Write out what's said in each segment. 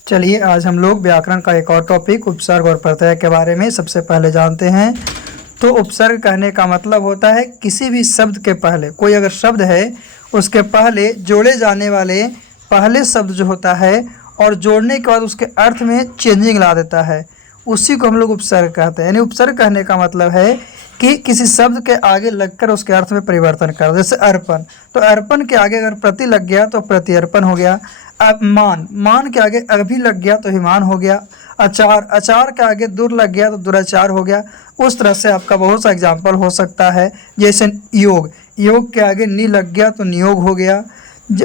चलिए आज हम लोग व्याकरण का एक और टॉपिक उपसर्ग और प्रत्यय के बारे में सबसे पहले जानते हैं। तो उपसर्ग कहने का मतलब होता है किसी भी शब्द के पहले, कोई अगर शब्द है उसके पहले जोड़े जाने वाले पहले शब्द जो होता है और जोड़ने के बाद उसके अर्थ में चेंजिंग ला देता है, उसी को हम लोग उपसर्ग कहते हैं। यानी उपसर्ग कहने का मतलब है कि किसी शब्द के आगे लगकर उसके अर्थ में परिवर्तन कर। जैसे अर्पण, तो अर्पण के आगे अगर प्रति लग गया तो प्रत्यर्पण हो गया। अब मान के आगे अभी लग गया तो हिमान हो गया। अचार के आगे दुर लग गया तो दुराचार हो गया। उस तरह से आपका बहुत सा एग्जाम्पल हो सकता है। जैसे योग के आगे नी लग गया तो नियोग हो गया।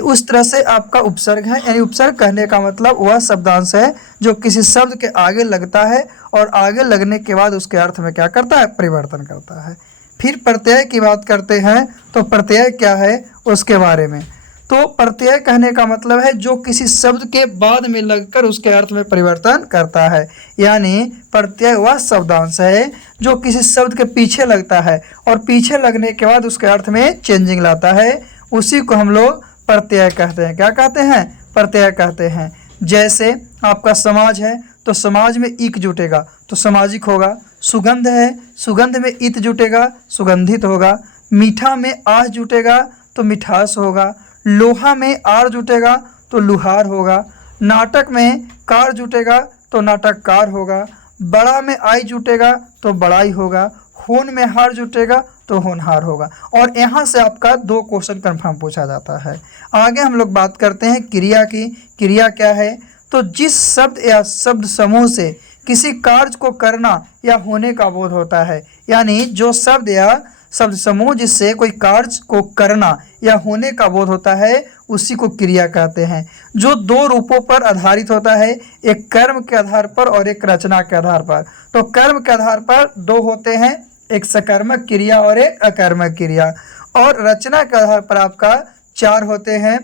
उस तरह से आपका उपसर्ग है। यानी उपसर्ग कहने का मतलब वह शब्दांश है जो किसी शब्द के आगे लगता है और आगे लगने के बाद उसके अर्थ में क्या करता है, परिवर्तन करता है। फिर प्रत्यय की बात करते हैं तो प्रत्यय क्या है उसके बारे में। तो प्रत्यय कहने का मतलब है जो किसी शब्द के बाद में लगकर उसके अर्थ में परिवर्तन करता है। यानी प्रत्यय वह शब्दांश है जो किसी शब्द के पीछे लगता है और पीछे लगने के बाद उसके अर्थ में चेंजिंग लाता है, उसी को हम लोग प्रत्यय कहते हैं। क्या कहते हैं? प्रत्यय कहते हैं। जैसे आपका समाज है तो समाज में इक जुटेगा तो सामाजिक होगा। सुगंध है, सुगंध में इत जुटेगा, सुगंधित होगा। मीठा में आह जुटेगा तो मिठास होगा। लोहा में आर जुटेगा तो लुहार होगा। नाटक में कार जुटेगा तो नाटककार होगा। बड़ा में आई जुटेगा तो बड़ाई होगा। होन में हार जुटेगा तो होनहार होगा। और यहाँ से आपका 2 क्वेश्चन कन्फर्म पूछा जाता है। आगे हम लोग बात करते हैं क्रिया की। क्रिया क्या है? तो जिस शब्द या शब्द समूह से किसी कार्य को करना या होने का बोध होता है, यानी जो शब्द या शब्द समूह जिससे कोई कार्य को करना या होने का बोध होता है उसी को क्रिया कहते हैं। जो 2 रूपों पर आधारित होता है, एक कर्म के आधार पर और एक रचना के आधार पर। तो कर्म के आधार पर 2 होते हैं, एक सकर्मक क्रिया और एक अकर्मक क्रिया। और रचना के आधार पर आपका 4 होते हैं,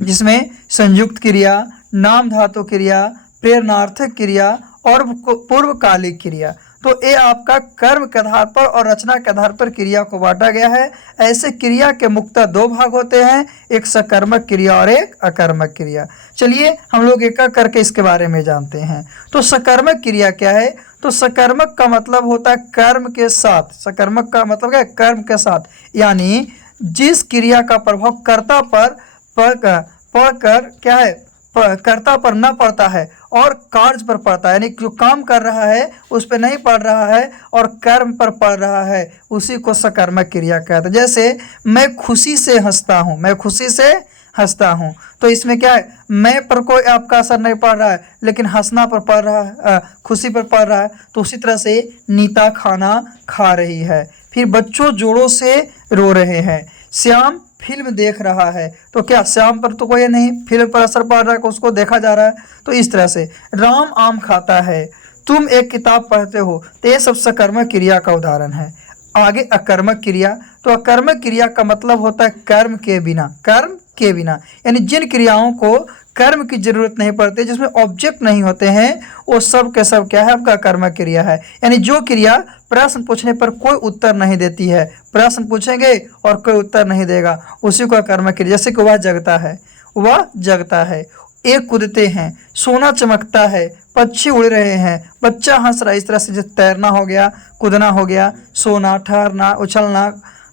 जिसमें संयुक्त क्रिया, नाम धातु क्रिया, प्रेरणार्थक क्रिया और पूर्वकालिक क्रिया। तो ये आपका कर्म के आधार पर और रचना के आधार पर क्रिया को बांटा गया है। ऐसे क्रिया के मुख्यतः 2 भाग होते हैं, एक सकर्मक क्रिया और एक अकर्मक क्रिया। चलिए हम लोग एक एक करके इसके बारे में जानते हैं। तो सकर्मक क्रिया क्या है? तो सकर्मक का मतलब होता है कर्म के साथ। सकर्मक का मतलब क्या है? कर्म के साथ, यानी जिस क्रिया का प्रभाव कर्ता पर पड़कर क्या है, कर्ता पर न पड़ता है और कार्य पर पड़ता है, यानी जो काम कर रहा है उस पर नहीं पड़ रहा है और कर्म पर पड़ रहा है, उसी को सकर्मक क्रिया कहते हैं। जैसे मैं खुशी से हंसता हूँ, मैं खुशी से हंसता हूँ, तो इसमें क्या है, मैं पर कोई आपका असर नहीं पड़ रहा है लेकिन हंसना पर पड़ रहा है, खुशी पर पड़ रहा है। तो उसी तरह से नीता खाना खा रही है। फिर बच्चों जोरों से रो रहे हैं। श्याम फिल्म देख रहा है, तो क्या श्याम पर तो कोई नहीं, फिल्म पर असर पड़ रहा है, उसको देखा जा रहा है। तो इस तरह से राम आम खाता है, तुम एक किताब पढ़ते हो, तो ये सब सकर्मक क्रिया का उदाहरण है। आगे अकर्मक क्रिया। तो अकर्मक क्रिया का मतलब होता है कर्म के बिना, कर्म के बिना, यानी जिन क्रियाओं को कर्म की जरूरत नहीं पड़ती, जिसमें ऑब्जेक्ट नहीं होते हैं, वो सब के सब क्या है, आपका कर्मक क्रिया है। यानी जो क्रिया प्रश्न पूछने पर कोई उत्तर नहीं देती है, प्रश्न पूछेंगे और कोई उत्तर नहीं देगा, उसी को कर्मक क्रिया। जैसे कि वह जगता है, वह जगता है, एक कूदते हैं, सोना चमकता है, पक्षी उड़ रहे हैं, बच्चा हंस रहा है। इस तरह से जो तैरना हो गया, कूदना हो गया, सोना, ठहरना, उछलना,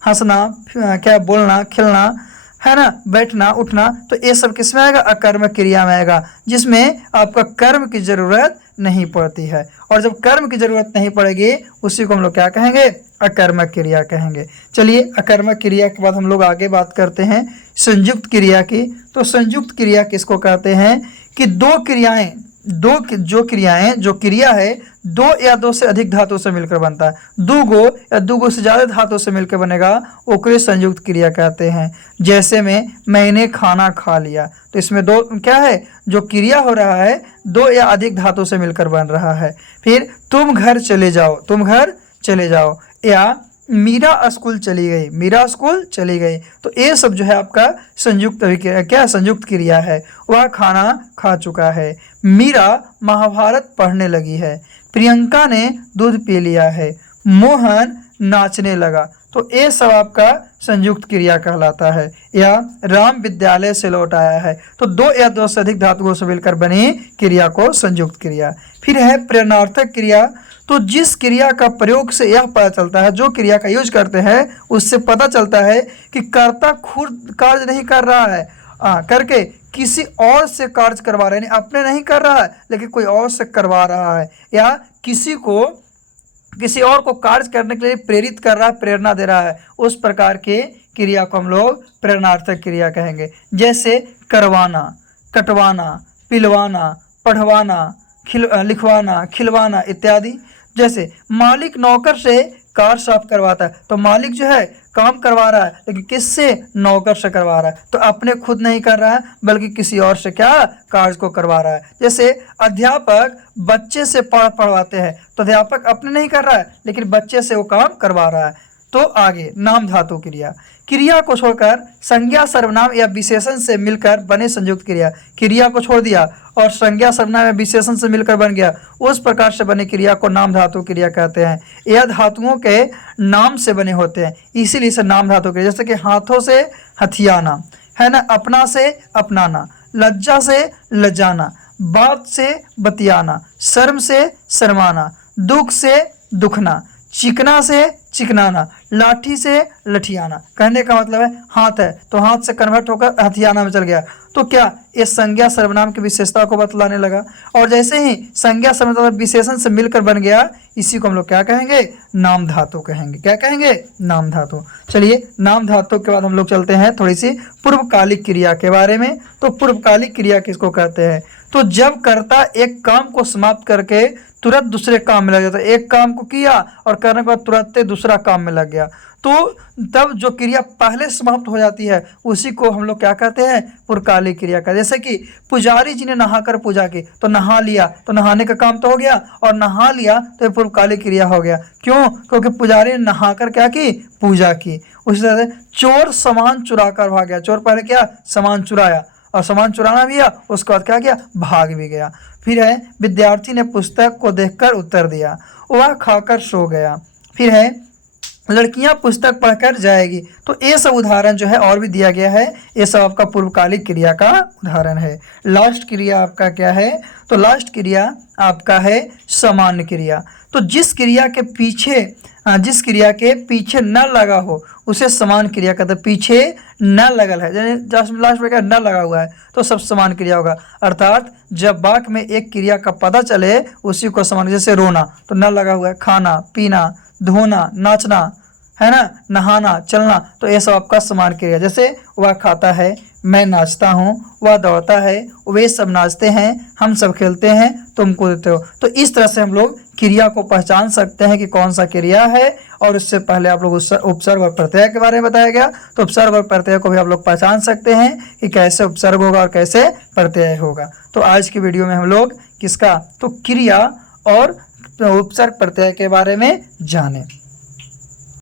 हंसना, क्या बोलना, खिलना, है ना, बैठना, उठना, तो ये सब किसमें आएगा? अकर्मक क्रिया में आएगा, जिसमें आपका कर्म की जरूरत नहीं पड़ती है। और जब कर्म की जरूरत नहीं पड़ेगी उसी को हम लोग क्या कहेंगे? अकर्मक क्रिया कहेंगे। चलिए अकर्मक क्रिया के बाद हम लोग आगे बात करते हैं संयुक्त क्रिया की। तो संयुक्त क्रिया किसको कहते हैं? कि जो क्रिया है 2 या 2 से अधिक धातु से मिलकर बनता है। 2 या 2 से ज़्यादा धातु से मिलकर बनेगा, ओकरे संयुक्त क्रिया कहते हैं। जैसे में मैंने खाना खा लिया, तो इसमें 2 क्या है, जो क्रिया हो रहा है 2 या अधिक धातु से मिलकर बन रहा है। फिर तुम घर चले जाओ, तुम घर चले जाओ, या मीरा स्कूल चली गई, मीरा स्कूल चली गई। तो ये सब जो है आपका संयुक्त क्या संयुक्त क्रिया है। वह खाना खा चुका है, मीरा महाभारत पढ़ने लगी है, प्रियंका ने दूध पी लिया है, मोहन नाचने लगा। तो ये सब आपका संयुक्त क्रिया कहलाता है। या राम विद्यालय से लौट आया है, तो दो या दो से अधिक धातुओं से मिलकर बनी क्रिया को संयुक्त क्रिया। फिर है प्रेरणार्थक क्रिया। तो जिस क्रिया का प्रयोग से यह पता चलता है, जो क्रिया का यूज करते हैं उससे पता चलता है कि कर्ता खुद कार्य नहीं कर रहा है, करके किसी और से कार्य करवा रहा है, अपने नहीं कर रहा है लेकिन कोई और से करवा रहा है, या किसी और को कार्य करने के लिए प्रेरित कर रहा है, प्रेरणा दे रहा है, उस प्रकार के क्रिया को हम लोग प्रेरणार्थक क्रिया कहेंगे। जैसे करवाना, कटवाना, पिलवाना, पढ़वाना, लिखवाना, खिलवाना इत्यादि। जैसे मालिक नौकर से कार साफ करवाता है, तो मालिक जो है काम करवा रहा है लेकिन किससे? नौकर से करवा रहा है, तो अपने खुद नहीं कर रहा है बल्कि किसी और से क्या कार्य को करवा रहा है। जैसे अध्यापक बच्चे से पढ़वाते हैं, तो अध्यापक अपने नहीं कर रहा है लेकिन बच्चे से वो काम करवा रहा है। तो आगे नाम धातु क्रिया, क्रिया को छोड़कर संज्ञा सर्वनाम या विशेषण से मिलकर बने संयुक्त क्रिया। क्रिया को छोड़ दिया और संज्ञा सर्वनाम या विशेषण से मिलकर बन गया, उस प्रकार से बने क्रिया को नाम धातु क्रिया कहते हैं। यह धातुओं के नाम से बने होते हैं, इसीलिए इसे नाम धातु क्रिया। जैसे कि हाथों से हथियाना है ना, अपना से अपनाना, लज्जा से लजाना, बात से बतियाना, शर्म से शर्माना, दुख से दुखना, चिकना से चिकनाना, लाठी से लठियाना। कहने का मतलब है हाथ है तो हाथ से कन्वर्ट होकर हथियाना में चल गया, तो क्या ये संज्ञा सर्वनाम की विशेषता को बतलाने लगा। और जैसे ही संज्ञा सर्वनाम विशेषण से मिलकर बन गया, इसी को हम लोग क्या कहेंगे? नाम धातु कहेंगे। क्या कहेंगे? नाम धातु। चलिए नाम धातु के बाद हम लोग चलते हैं थोड़ी सी पूर्वकालिक क्रिया के बारे में। तो पूर्वकालिक क्रिया किसको कहते हैं? तो जब कर्ता एक काम को समाप्त करके तुरंत दूसरे काम में लग जाता है, एक काम को किया और करने के बाद तुरंत दूसरा काम में लग गया, तो तब जो क्रिया पहले समाप्त हो जाती है उसी को हम लोग क्या कहते हैं? पूर्वकालिक क्रिया का। जैसे कि पुजारी जी ने नहाकर पूजा की, तो नहा लिया तो नहाने का काम तो हो गया, और नहा लिया तो ये पूर्वकालिक क्रिया हो गया। क्यों? क्योंकि पुजारी ने नहाकर क्या की? पूजा की। उसी तरह से चोर सामान चुरा कर भाग गया, चोर पहले क्या? सामान चुराया, और सामान चुराना भी है, उसके बाद क्या किया? भाग भी गया। फिर है विद्यार्थी ने पुस्तक को देखकर उत्तर दिया, वह खाकर सो गया। फिर है लड़कियां पुस्तक पढ़कर जाएगी। तो ये सब उदाहरण जो है और भी दिया गया है, ये सब आपका पूर्वकालिक क्रिया का उदाहरण है। लास्ट क्रिया आपका क्या है? तो लास्ट क्रिया आपका है सामान्य क्रिया। तो जिस क्रिया के पीछे न लगा हो उसे समान क्रिया कहते हैं। पीछे न लगल है, लास्ट में क्या न लगा हुआ है, तो सब समान क्रिया होगा। अर्थात जब वाक्य में एक क्रिया का पता चले उसी को समान। जैसे रोना तो न लगा हुआ है, खाना, पीना, धोना, नाचना है ना, नहाना, चलना, तो ये सब आपका समान क्रिया। जैसे वह खाता है, मैं नाचता हूँ, वह दौड़ता है, वे सब नाचते हैं, हम सब खेलते हैं, तुम कूदते हो। तो इस तरह से हम लोग क्रिया को पहचान सकते हैं कि कौन सा क्रिया है। और इससे पहले आप लोग उपसर्ग और प्रत्यय के बारे में बताया गया, तो उपसर्ग और प्रत्यय को भी आप लोग पहचान सकते हैं कि कैसे उपसर्ग होगा और कैसे प्रत्यय होगा। तो आज की वीडियो में हम लोग किसका? तो क्रिया और उपसर्ग प्रत्यय के बारे में जाने।